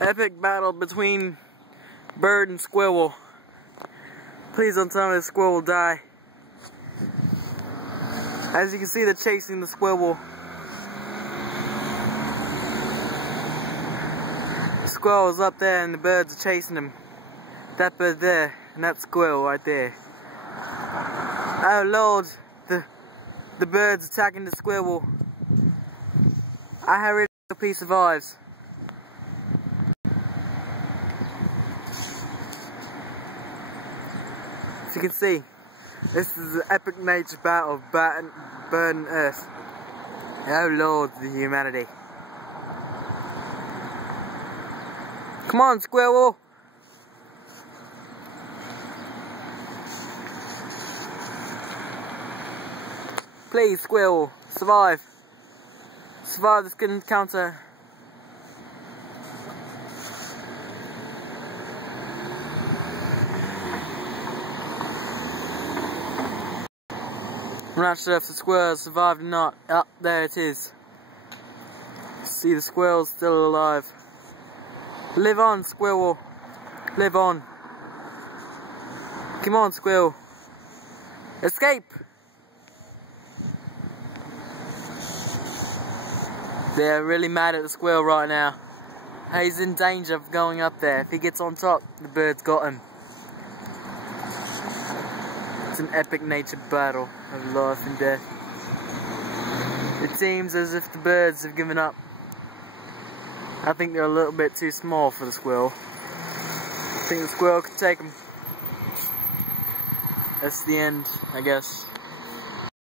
Epic battle between bird and squirrel. Please don't tell me the squirrel will die. As you can see, they're chasing the squirrel. The squirrel is up there and the birds are chasing him. That bird there, and that squirrel right there. Oh Lord, the bird's attacking the squirrel. I hope he survives. As you can see, this is an epic nature battle of bird and earth. Oh Lord, the humanity. Come on, squirrel! Please, squirrel, survive. Survive this good encounter. I'm not sure if the squirrel survived or not. Oh, there it is. See, the squirrel's still alive. Live on, squirrel. Live on. Come on, squirrel. Escape! They're really mad at the squirrel right now. He's in danger of going up there. If he gets on top, the bird's got him. It's an epic nature battle of life and death. It seems as if the birds have given up. I think they're a little bit too small for the squirrel. I think the squirrel could take them. That's the end, I guess.